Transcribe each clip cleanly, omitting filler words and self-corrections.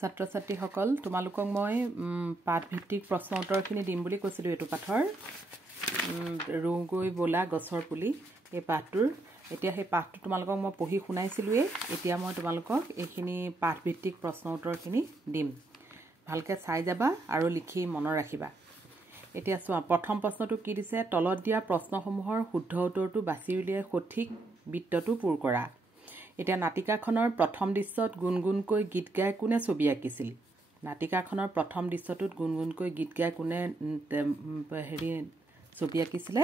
ছাত্ৰ ছাত্ৰীসকল তোমালোকক মই পাঠভিত্তিক প্ৰশ্ন উত্তৰখিনি দিম বুলি কৈছিলোঁ এইটো পাঠৰ ৰুগৈ বোলা গছৰ পুলি এই পাঠটোৰ এতিয়া সেই পাঠটো তোমালোকক মই পঢ়ি শুনাইছিলোঁৱে এতিয়া মই তোমালোকক এইখিনি পাঠভিত্তিক প্ৰশ্ন উত্তৰখিনি দিম ভালকৈ চাই যাবা আৰু লিখি মনত ৰাখিবা এতিয়া চোৱা প্ৰথম প্ৰশ্নটো কি দিছে তলত দিয়া প্ৰশ্নসমূহৰ শুদ্ধ উত্তৰটো বাছি উলিয়াই সঠিক বৃত্তটো পূৰ কৰা এতিয়া নাটিকাখনৰ প্ৰথম দৃশ্যত গুণগুণকৈ গীত গাই কোনে ছবি আঁকিছিল নাটিকাখনৰ প্ৰথম দৃশ্যটোত গুণগুণকৈ গীত গাই কোনে ছবি আঁকিছিলে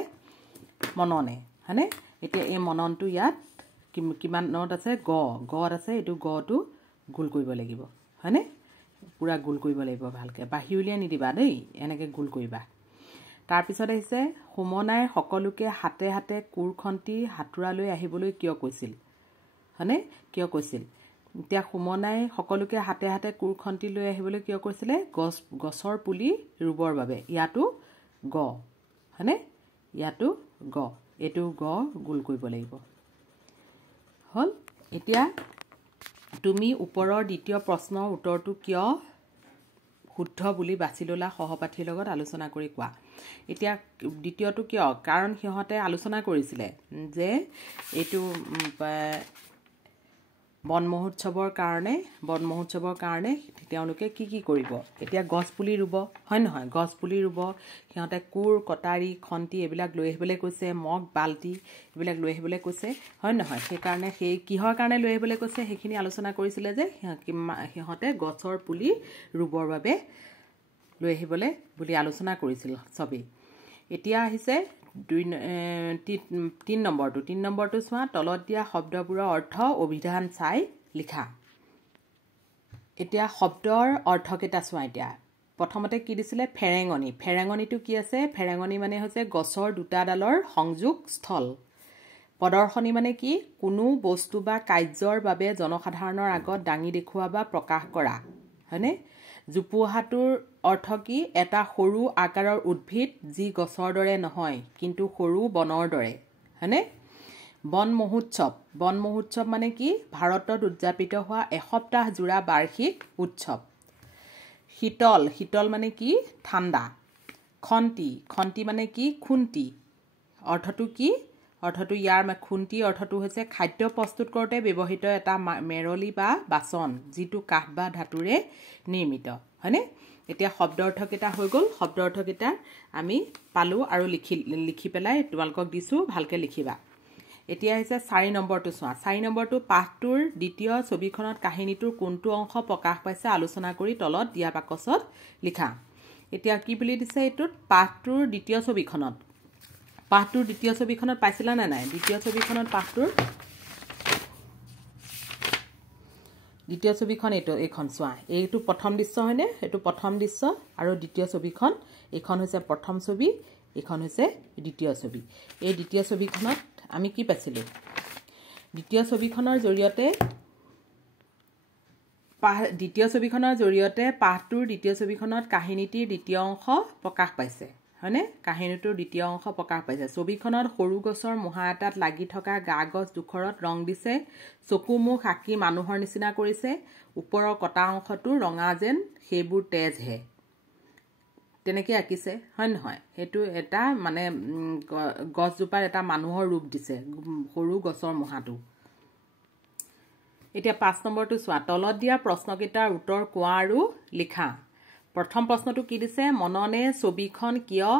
মননে হয়নে এতিয়া এই মননটো ইয়াত কিমানত আছে গত আছে এইটো গটো গোল কৰিব লাগিব হয়নে পুৰা গোল কৰিব লাগিব ভালকৈ বাহি উলিয়াই নিদিবা দেই এনেকৈ গোল কৰিবা তাৰপিছত আহিছে সুমনাই সকলোকে হাতে হাতে কোৰ খন্তি হাতুৰালৈ আহিবলৈ কিয় কৈছিল হয়নে কিয় কৈছিল এতিয়া সুমনাই সকলোকে হাতে হাতে কোৰ খন্তি লৈ আহিবলৈ কিয় কৈছিলে গছৰ পুলি ৰুবৰ বাবে ইয়াতো গ হয়নে ইয়াতো গ এইটো গ গোল কৰিব লাগিব হল এতিয়া তুমি ওপৰৰ দ্বিতীয় প্ৰশ্নৰ উত্তৰটো কিয় শুদ্ধ বুলি বাছি ললা সহপাঠীৰ লগত আলোচনা কৰি কোৱা এতিয়া দ্বিতীয়টো কিয় কাৰণ সিহঁতে আলোচনা কৰিছিলে যে এইটো বন মহোৎসৱৰ কাৰণে তেওঁলোকে কি কৰিব এতিয়া গছ পুলি ৰুব হয় নহয় গছ পুলি ৰুব সিহঁতে কোৰ কটাৰী খন্তি এইবিলাক লৈ আহিবলৈ কৈছে মগ বাল্টি এইবিলাক লৈ আহিবলৈ কৈছে হয় নহয় সেইকাৰণে সেই কিহৰ কাৰণে লৈ আহিবলৈ কৈছে সেইখিনি আলোচনা কৰিছিলে যে সিহঁতে গছৰ পুলি ৰুবৰ বাবে লৈ আহিবলৈ বুলি আলোচনা কৰিছিল চবেই এতিয়া আহিছে 3 নম্বৰটো চোৱা তলত দিয়া শব্দবোৰৰ অৰ্থ অভিধান চাই লিখা এতিয়া শব্দৰ অৰ্থকেইটা চোৱা এতিয়া প্ৰথমতে কি দিছিলে ফেৰেঙনিটো কি আছে ফেৰেঙনি মানে হৈছে গছৰ দুটা ডালৰ সংযোগ স্থল প্ৰদৰ্শনী মানে কি কোনো বস্তু বা কাৰ্যৰ বাবে জনসাধাৰণৰ আগত দাঙি দেখুওৱা বা প্ৰকাশ কৰা হয়নে জোপোহাটোৰ অৰ্থ কি এটা সৰু আকাৰৰ উদ্ভিদ যি গছৰ দৰে নহয় কিন্তু সৰু বনৰ দৰে হয়নে বন মহোৎসৱ মানে কি ভাৰতত উদযাপিত হোৱা এসপ্তাহ জোৰা বাৰ্ষিক উৎসৱ শীতল মানে কি ঠাণ্ডা খন্তি মানে কি খুন্তি অৰ্থটো কি অৰ্থটো ইয়াৰ খুন্তি অৰ্থটো হৈছে খাদ্য প্ৰস্তুত কৰোঁতে ব্যৱহৃত এটা মেৰলি বা বাচন যিটো কাঠ বা ধাতুৰে নিৰ্মিত হয়নে এতিয়া শব্দ অৰ্থকেইটা হৈ গ'ল শব্দ অৰ্থকেইটা আমি পালোঁ আৰু লিখি পেলাই তোমালোকক দিছোঁ ভালকৈ লিখিবা এতিয়া হৈছে 4 নম্বৰটো চোৱা 4 নম্বৰটো পাঠটোৰ দ্বিতীয় ছবিখনত কাহিনীটোৰ কোনটো অংশ প্ৰকাশ পাইছে আলোচনা কৰি তলত দিয়া বাকচত লিখা এতিয়া কি বুলি দিছে এইটোত পাঠটোৰ দ্বিতীয় ছবিখনত পাইছিলা নে নাই দ্বিতীয় ছবিখনত পাঠটোৰ দ্বিতীয় ছবিখন এইখন চোৱা এইটো প্ৰথম দৃশ্য হয়নে এইটো প্ৰথম দৃশ্য আৰু দ্বিতীয় ছবিখন এইখন হৈছে প্ৰথম ছবি এইখন হৈছে দ্বিতীয় ছবি এই দ্বিতীয় ছবিখনত আমি কি পাইছিলোঁ দ্বিতীয় ছবিখনৰ জৰিয়তে পাঠটোৰ দ্বিতীয় ছবিখনত কাহিনীটিৰ দ্বিতীয় অংশ প্ৰকাশ পাইছে হয়নে কাহিনীটোৰ দ্বিতীয় অংশ প্ৰকাশ পাইছে ছবিখনত সৰু গছৰ মুহা এটাত লাগি থকা গা গছ দুখৰত ৰং দিছে চকু মুখ আঁকি মানুহৰ নিচিনা কৰিছে ওপৰৰ কটা অংশটো ৰঙা যেন সেইবোৰ তেজহে তেনেকৈ আঁকিছে হয় নহয় সেইটো এটা মানে গছজোপাৰ এটা মানুহৰ ৰূপ দিছে সৰু গছৰ মুহাটো এতিয়া 5 নম্বৰটো চোৱা তলত দিয়া প্ৰশ্নকেইটাৰ উত্তৰ কোৱা আৰু লিখা প্ৰথম প্ৰশ্নটো কি দিছে মননে ছবিখন কিয়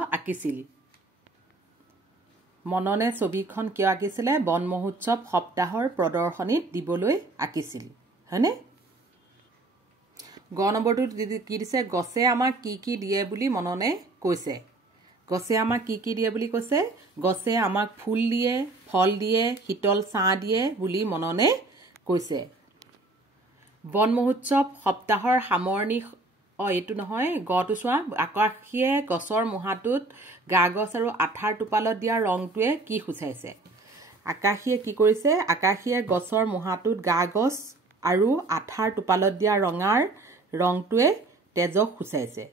আঁকিছিলে বন মহোৎসৱ সপ্তাহৰ প্ৰদৰ্শনীত দিবলৈ আঁকিছিল হয়নে গ নম্বৰটো কি দিছে গছে আমাক কি দিয়ে বুলি মননে কৈছে গছে আমাক ফুল দিয়ে ফল দিয়ে শীতল ছাঁ দিয়ে বুলি মননে কৈছে বন মহোৎসৱ সপ্তাহৰ সামৰণি এইটো নহয় গটো চোৱা আকাশীয়ে গছৰ মুহাটোত গা গছ আৰু আঠাৰ টোপালত দিয়া ৰংটোৱে কি সূচাইছে আকাশীয়ে কি কৰিছে আকাশীয়ে গছৰ মুহাটোত গা গছ আৰু আঠাৰ টোপালত দিয়া ৰঙাৰ ৰংটোৱে তেজক সূচাইছে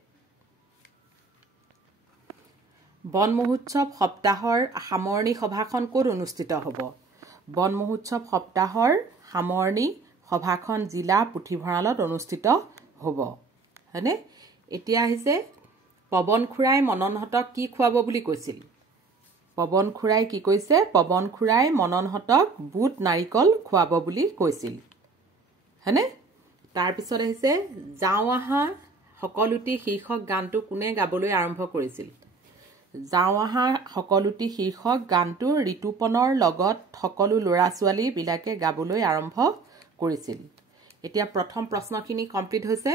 বন মহোৎসৱ সপ্তাহৰ সামৰণি সভাখন ক'ত অনুষ্ঠিত হ'ব বন মহোৎসৱ সপ্তাহৰ সামৰণি সভাখন জিলা পুথিভঁৰালত অনুষ্ঠিত হ'ব হয়নে এতিয়া আহিছে পৱন খুৰাই মননহঁতক কি খুৱাব বুলি কৈছিল পৱন খুৰাই কি কৈছে পৱন খুৰাই মননহঁতক বুট নাৰিকল খুৱাব বুলি কৈছিল হয়নে তাৰ পিছত আহিছে যাওঁ আহা সকলোটি শীৰ্ষক গানটো কোনে গাবলৈ আৰম্ভ কৰিছিল যাওঁ আহা সকলোটি শীৰ্ষক গানটো ঋতুপনৰ লগত সকলো ল'ৰা ছোৱালী বিলাকে গাবলৈ আৰম্ভ কৰিছিল এতিয়া প্ৰথম প্ৰশ্নখিনি কমপ্লিট হৈছে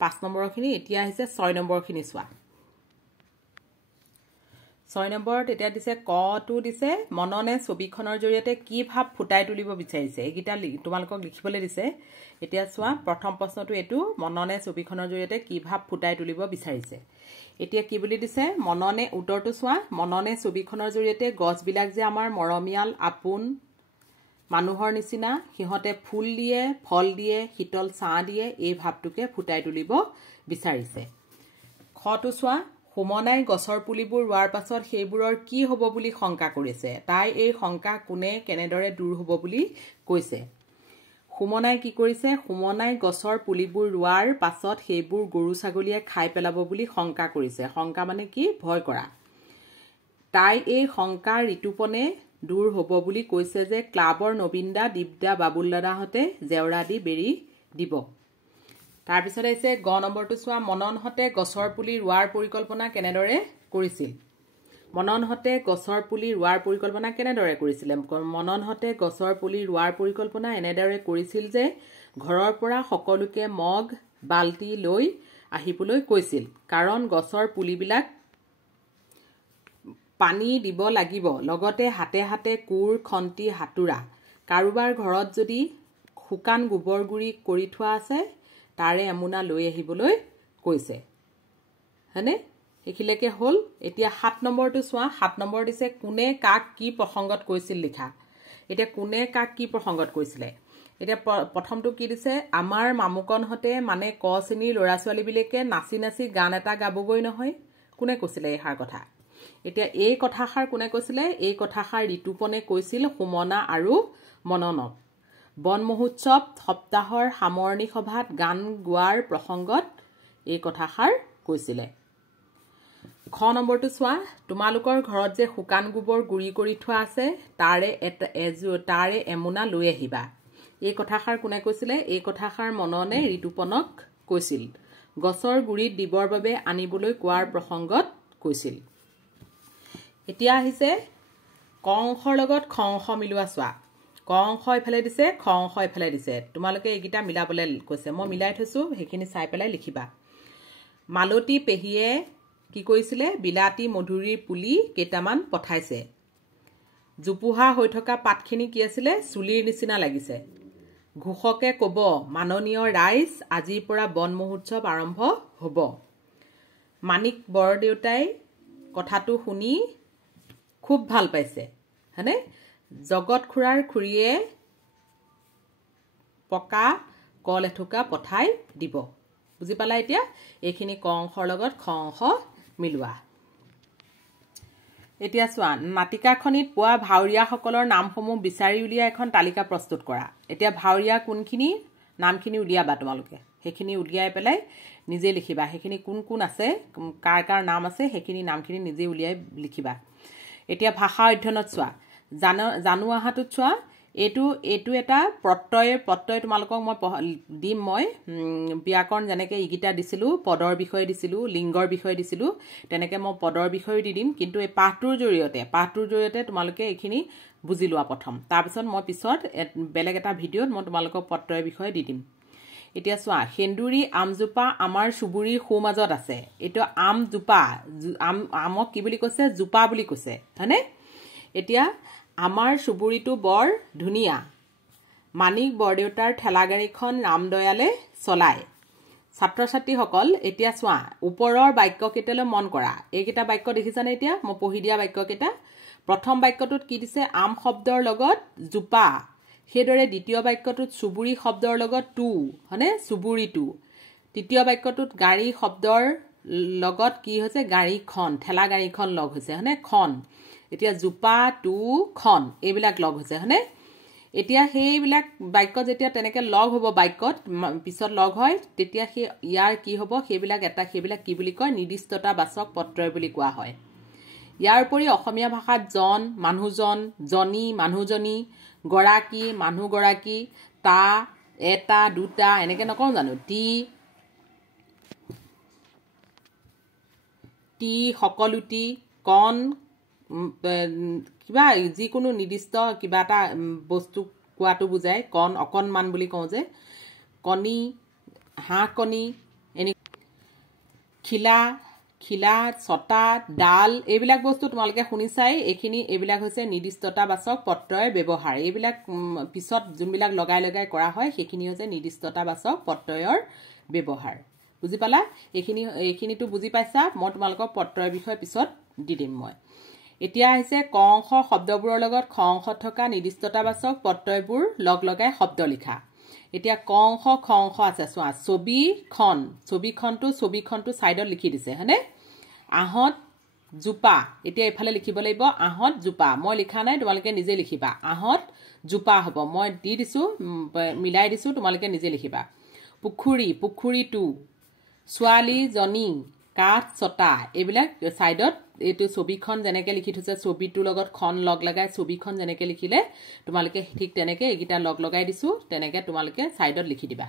5 নম্বৰখিনি এতিয়া আহিছে 6 নম্বৰখিনি চোৱা 6 নম্বৰত এতিয়া দিছে কটো দিছে মননে ছবিখনৰ জৰিয়তে কি ভাৱ ফুটাই তুলিব বিচাৰিছে এইকিটা তোমালোকক লিখিবলৈ দিছে এতিয়া চোৱা প্ৰথম প্ৰশ্নটো এটো মননে ছবিখনৰ জৰিয়তে কি ভাৱ ফুটাই তুলিব বিচাৰিছে এতিয়া কি বুলি দিছে মননে উত্তৰটো চোৱা মননে ছবিখনৰ জৰিয়তে গছবিলাক যে আমাৰ মৰমিয়াল আপোন মানুহৰ নিচিনা সিহঁতে ফুল দিয়ে ফল দিয়ে শীতল ছাঁ দিয়ে এই ভাৱটোকে ফুটাই তুলিব বিচাৰিছে খটো চোৱা হুমনাই গছৰ পুলিবোৰ ৰোৱাৰ পাছত সেইবোৰৰ কি হ'ব বুলি শংকা কৰিছে তাই এই শংকা কোনে কেনেদৰে দূৰ হ'ব বুলি কৈছে হুমনাই কি কৰিছে হুমনাই গছৰ পুলিবোৰ ৰোৱাৰ পাছত সেইবোৰ গৰু ছাগলীয়ে খাই পেলাব বুলি শংকা কৰিছে শংকা মানে কি ভয় কৰা তাই এই শংকা ঋতুপনে দূৰ হ'ব বুলি কৈছে যে ক্লাবৰ নবীনদা দীপদা বাবুল দাদাহঁতে জেওৰা দি বেৰি দিব তাৰ পিছত আছে গ নম্বৰটো চোৱা মননহঁতে গছৰ পুলি ৰোৱাৰ পৰিকল্পনা কেনেদৰে কৰিছিল মননহঁতে গছৰ পুলি ৰোৱাৰ পৰিকল্পনা কেনেদৰে কৰিছিল মননহঁতে গছৰ পুলি ৰোৱাৰ পৰিকল্পনা এনেদৰে কৰিছিল যে ঘৰৰ পৰা সকলোকে মগ বালতি লৈ আহিবলৈ কৈছিল কাৰণ গছৰ পুলিবিলাক পানী দিব লাগিব লগতে হাতে হাতে কোৰ খন্তি হাতুৰা কাৰোবাৰ ঘৰত যদি শুকান গোবৰ গুৰি কৰি থোৱা আছে তাৰে এমুনা লৈ আহিবলৈ কৈছে হয়নে এখিলেকে হল এতিয়া 7 নম্বৰটো চোৱা 7 নম্বৰ দিছে কোনে কাক কি প্ৰসংগত কৈছিল লিখা এতিয়া কোনে কাক কি প্ৰসংগত কৈছিলে এতিয়া প্ৰথমটো কি দিছে আমাৰ মামুকনহতে মানে ক শ্ৰেণীৰ ল'ৰা ছোৱালী বিলাকে নাচি নাচি গান এটা গাবগৈ নহয় কোনে কৈছিলে এই হাৰ কথা এতিয়া এই কথাষাৰ কোনে কৈছিলে এই কথাষাৰ ঋতুপনে কৈছিল হুমনা আৰু মননক বন মহোৎসৱ সপ্তাহৰ সামৰণি সভাত গান গোৱাৰ প্ৰসংগত এই কথাষাৰ কৈছিলে খ নম্বৰটো চোৱা তোমালোকৰ ঘৰত যে শুকান গোবৰ গুৰি কৰি থোৱা আছে তাৰে এমুনা লৈ আহিবা এই কথাষাৰ কোনে কৈছিলে এই কথাষাৰ মননে ঋতুপনক কৈছিল গছৰ গুৰিত দিবৰ বাবে আনিবলৈ কোৱাৰ প্ৰসংগত কৈছিল এতিয়া আহিছে ক অংশৰ লগত খ অংশ মিলোৱা চোৱা ক অংশ ইফালে দিছে খ অংশ ইফালে দিছে তোমালোকে এইকিটা মিলাবলৈ কৈছে মই মিলাই থৈছো সেইখিনি চাই পেলাই লিখিবা মালতী পেহিয়ে কি কৰিছিলে বিলাতী মধুৰীৰ পুলি কেইটামান পঠাইছে জুপুহা হৈ থকা পাতখিনি কি আছিলে চুলিৰ নিচিনা লাগিছে ঘোষকে ক'ব মাননীয় ৰাইজ আজিৰ পৰা বন মহোৎসৱ আৰম্ভ হ'ব মানিক বৰদেউতাই কথাটো শুনি খুব ভাল পাইছে হয়নে জগত খুৰাৰ খুৰীয়ে পকা কল এঠুকা পঠাই দিব বুজি পালা এতিয়া এইখিনি ক অংশৰ লগত খ অংশ মিলোৱা এতিয়া চোৱা নাটিকাখনিত পোৱা ভাউৰীয়াসকলৰ নামসমূহ বিচাৰি উলিয়াই এখন তালিকা প্ৰস্তুত কৰা এতিয়া ভাউৰীয়া কোনখিনি নামখিনি উলিয়াবা তোমালোকে সেইখিনি উলিয়াই পেলাই নিজে লিখিবা সেইখিনি কোন কোন আছে কাৰ কাৰ নাম আছে সেইখিনি নামখিনি নিজে উলিয়াই লিখিবা এতিয়া ভাষা অধ্যয়নত চোৱা জানো আহাটোত চোৱা এইটো এটা প্ৰত্যয় তোমালোকক মই দিম মই ব্যাকৰণ যেনেকৈ ইগিটা দিছিলোঁ পদৰ বিষয়ে দিছিলোঁ লিংগৰ বিষয়ে দিছিলোঁ তেনেকৈ মই পদৰ বিষয়ে দি দিম কিন্তু এই পাঠটোৰ জৰিয়তে তোমালোকে এইখিনি বুজি লোৱা প্ৰথম তাৰপিছত মই পিছত বেলেগ এটা ভিডিঅ'ত মই তোমালোকক প্ৰত্যয়ৰ বিষয়ে দি দিম এতিয়া চোৱা সেন্দুৰী আমজোপা আমাৰ চুবুৰীৰ সোঁমাজত আছে এইটো আমজোপা আমক কি বুলি কৈছে জোপা বুলি কৈছে হয়নে এতিয়া আমাৰ চুবুৰীটো বৰ ধুনীয়া মানিক বৰদেউতাৰ ঠেলাগাড়ীখন ৰামদয়ালে চলায় ছাত্ৰ ছাত্ৰীসকল এতিয়া চোৱা ওপৰৰ বাক্যকেইটালৈ মন কৰা এইকেইটা বাক্য দেখিছানে এতিয়া মই পঢ়ি দিয়া বাক্যকেইটা প্ৰথম বাক্যটোত কি দিছে আম শব্দৰ লগত জোপা সেইদৰে দ্বিতীয় বাক্যটোত চুবুৰী শব্দৰ লগত টু হয়নে চুবুৰীটো তৃতীয় বাক্যটোত গাড়ী শব্দৰ লগত কি হৈছে গাড়ীখন ঠেলা গাড়ীখন লগ হৈছে হয়নে খন এতিয়া জোপা টু খন এইবিলাক লগ হৈছে হয়নে এতিয়া সেইবিলাক বাক্য যেতিয়া তেনেকে লগ হ'ব বাক্যত পিছত লগ হয় তেতিয়া সেই ইয়াৰ কি হ'ব সেইবিলাক কি বুলি কয় নিৰ্দিষ্টতাবাচক প্ৰত্যয় বুলি কোৱা হয় ইয়াৰ উপৰি অসমীয়া ভাষাত জন মানুহজন জনী মানুহজনী গৰাকী মানুহগৰাকী তা এটা দুটা এনেকে নকওঁ জানো টি সকলোটি কণ কিবা যিকোনো নিৰ্দিষ্ট কিবা এটা বস্তু কোৱাটো বুজায় কণ অকণমান বুলি কওঁ যে কণী হাঁহ কণী এনে খিলা ছটা ডাল এইবিলাক বস্তু তোমালোকে শুনিছাই এইবিলাক হৈছে নিৰ্দিষ্টতাবাচক প্ৰত্যয়ৰ ব্যৱহাৰ এইবিলাক পিছত যোনবিলাক লগাই লগাই কৰা হয় সেইখিনি হৈছে নিৰ্দিষ্টতাবাচক প্ৰত্যয়ৰ ব্যৱহাৰ বুজি পালা এইখিনিটো বুজি পাইছা মই তোমালোকক প্ৰত্যয়ৰ বিষয়ে পিছত দি দিম মই এতিয়া আহিছে ক অংশ শব্দবোৰৰ লগত খ অংশত থকা নিৰ্দিষ্টতাবাচক প্ৰত্যয়বোৰ লগ লগাই শব্দ লিখা এতিয়া ক অংশ খ অংশ আছে চোৱা ছবিখনটো সাইডত লিখি দিছে হয়নে আহত জোপা এতিয়া এফালে লিখিব লাগিব আহত জোপা মই লিখা নাই তোমালোকে নিজে লিখিবা আহত জোপা হ'ব মই দি দিছো মিলাই দিছো তোমালোকে নিজে লিখিবা পুখুৰীটো ছোৱালী জনী কাঠ ছটা এইবিলাক সাইডত এইটো ছবিখন যেনেকে লিখি থৈছে ছবিটোৰ লগত খন লগ লগাই ছবিখন যেনেকে লিখিলে তোমালোকে ঠিক তেনেকে এইকিটা লগ লগাই দিছো তেনেকে তোমালোকে সাইডত লিখি দিবা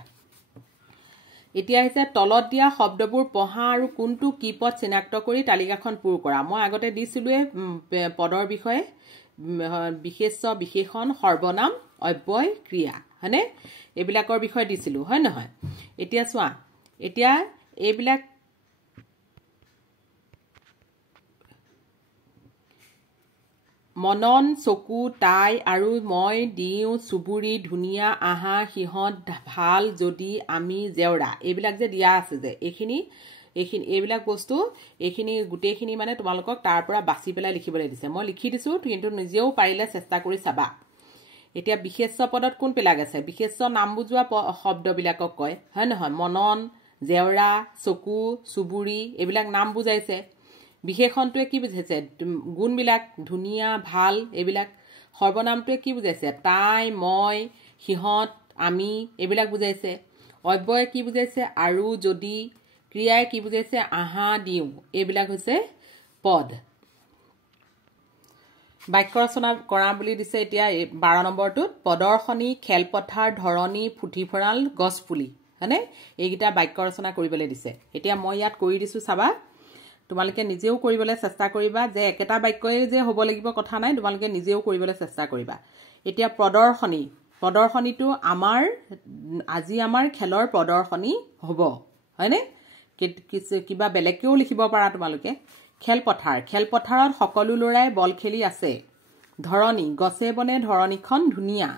এতিয়া হৈছে তলত দিয়া শব্দবোৰ পঢ়া আৰু কোনটো কি পদ চিনাক্ত কৰি তালিকাখন পূৰ কৰা মই আগতে দিছিলুৱে পদৰ বিষয়ে বিশেষ্য বিশেষণ সৰ্বনাম অব্যয় ক্ৰিয়া হয়নে এইবিলাকৰ বিষয়ে দিছিলু হয় নহয় এতিয়া চোৱা এতিয়া এইবিলাক মনন চকু তাই আৰু মই দিও চুবুৰী ধুনীয়া আহা সিহঁত ভাল যদি আমি জেওৰা এইবিলাক যে দিয়া আছে যে এইখিনি এইবিলাক বস্তু এইখিনি গোটেইখিনি মানে তোমালোকক তাৰ পৰা বাছি পেলাই লিখিবলৈ দিছে মই লিখি দিছো কিন্তু নিজেও পাৰিলে চেষ্টা কৰি চাবা এতিয়া বিশেষ্য পদত কোন পেলাগ আছে বিশেষ্য নাম বুজোৱা শব্দবিলাকক কয় হয় নহয় মনন জেওৰা চকু চুবুৰী এইবিলাক নাম বুজাইছে বিশেষণটোৱে কি বুজাইছে গুণবিলাক ধুনীয়া ভাল এইবিলাক সৰ্বনামটোৱে কি বুজাইছে তাই মই সিহঁত আমি এইবিলাক বুজাইছে অব্যয় কি বুজাইছে আৰু যদি ক্ৰিয়াই কি বুজাইছে আহা দিও এইবিলাক হৈছে পদ বাক্য ৰচনা কৰা বুলি দিছে এতিয়া 12 নম্বৰটোত প্ৰদৰ্শনী খেলপথাৰ ধৰণী পুথিভঁৰাল গছপুলি হয়নে এইগিটা বাক্য ৰচনা কৰিবলৈ দিছে এতিয়া মই ইয়াত কৰি দিছো চাবা তোমালোকে নিজেও কৰিবলৈ চেষ্টা কৰিবা যে একেটা বাক্যই যে হ'ব লাগিব কথা নাই তোমালোকে নিজেও কৰিবলৈ চেষ্টা কৰিবা এতিয়া প্ৰদৰ্শনীটো আজি আমাৰ খেলৰ প্ৰদৰ্শনী হ'ব হয়নে কিবা বেলেগকেও লিখিব পাৰা তোমালোকে খেলপথাৰত সকলো লৰাই বল খেলি আছে ধৰণী গছে বনে ধৰণীখন ধুনীয়া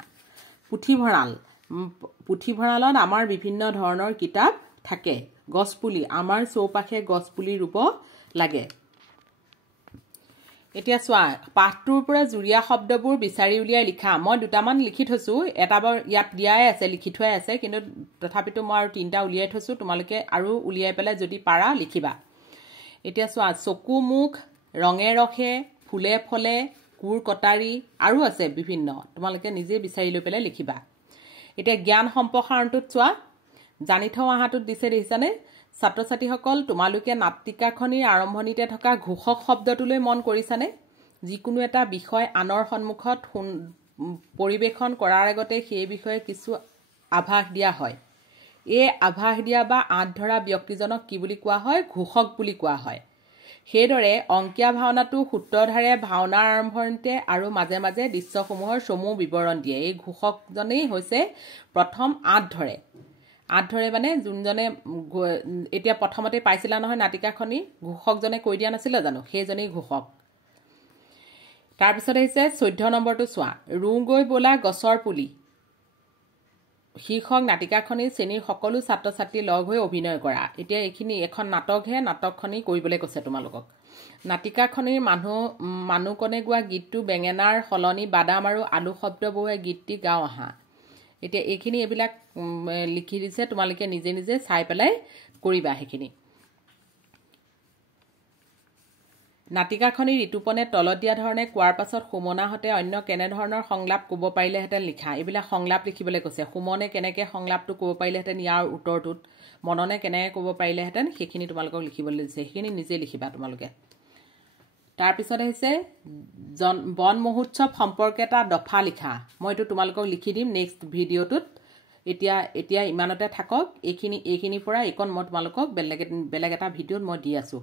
পুথিভঁৰালত আমাৰ বিভিন্ন ধৰণৰ কিতাপ থাকে গছপুলি আমাৰ চৌপাশে গছপুলি ৰুব লাগে এতিয়া চোৱা পাঠটোৰ পৰা জুৰিয়া শব্দবোৰ বিচাৰি উলিয়াই লিখা মই দুটামান লিখি থৈছো এটা বাৰ ইয়াত দিয়াই আছে লিখি থোৱাই আছে কিন্তু তথাপিতো মই আৰু তিনটা উলিয়াই থৈছো তোমালোকে আৰু উলিয়াই পেলাই যদি পাৰা লিখিবা এতিয়া চোৱা চকু মুখ ৰঙে ৰখে ফুলে ফলে কুৰ কটাৰী আৰু আছে বিভিন্ন তোমালোকে নিজে বিচাৰি লৈ পেলাই লিখিবা এতিয়া জ্ঞান সম্প্ৰসাৰণটোত চোৱা জানি থোৱা আহাটোত দিছে দেখিছানে ছাত্ৰ ছাত্ৰীসকল তোমালোকে নাটিকাখনিৰ আৰম্ভণিতে থকা ঘোষক শব্দটোলৈ মন কৰিছানে যিকোনো এটা বিষয় আনৰ সন্মুখত পৰিবেশন কৰাৰ আগতে সেই বিষয়ে কিছু আভাস দিয়া হয় এই আভাস দিয়া বা আঁত ধৰা ব্যক্তিজনক কি বুলি কোৱা হয় ঘোষক বুলি কোৱা হয় সেইদৰে অংকীয়া ভাওনাটো সূত্ৰধাৰে ভাওনাৰ আৰম্ভণিতে আৰু মাজে মাজে দৃশ্যসমূহৰ চমু বিৱৰণ দিয়ে এই ঘোষকজনেই হৈছে প্ৰথম আঁত ধৰে মানে যোনজনে এতিয়া প্ৰথমতে পাইছিলা নহয় নাটিকাখনি ঘোষকজনে কৈ দিয়া নাছিল জানো সেইজনেই ঘোষক তাৰপিছত আহিছে 14 নম্বৰটো চোৱা ৰুগৈ বোলা গছৰ পুলি শীৰ্ষক নাটিকাখনিৰ শ্ৰেণীৰ সকলো ছাত্ৰ ছাত্ৰী লগ হৈ অভিনয় কৰা এতিয়া এইখিনি এখন নাটকহে নাটকখনি কৰিবলৈ কৈছে তোমালোকক নাটিকাখনিৰ মানুহকনে গোৱা গীতটো বেঙেনাৰ সলনি বাদাম আৰু আলু শব্দ বহুৱাই গীতটি গাও আহা এতিয়া এইখিনি এইবিলাক লিখি দিছে তোমালোকে নিজে নিজে চাই পেলাই কৰিবা সেইখিনি নাটিকাখনি ঋতুপনে তলত দিয়া ধৰণে কোৱাৰ পাছত সুমনাহঁতে অন্য কেনেধৰণৰ সংলাপ ক'ব পাৰিলেহেঁতেন লিখা। এইবিলাক সংলাপ লিখিবলৈ কৈছে। সুমনে কেনেকৈ সংলাপটো ক'ব পাৰিলেহেঁতেন ইয়াৰ উত্তৰটোত, মননে কেনেকৈ ক'ব পাৰিলেহেঁতেন সেইখিনি তোমালোকক লিখিবলৈ দিছে। সেইখিনি নিজে লিখিবা তোমালোকে। তাৰপিছত আহিছে বন মহোৎসৱ সম্পৰ্কে এটা দফা লিখা। মই এইটো তোমালোকক লিখি দিম নেক্সট ভিডিঅ'টোত। এতিয়া ইমানতে থাকক। এইখিনিৰ পৰা এইকণ মই তোমালোকক বেলেগ এটা ভিডিঅ'ত মই দি আছোঁ।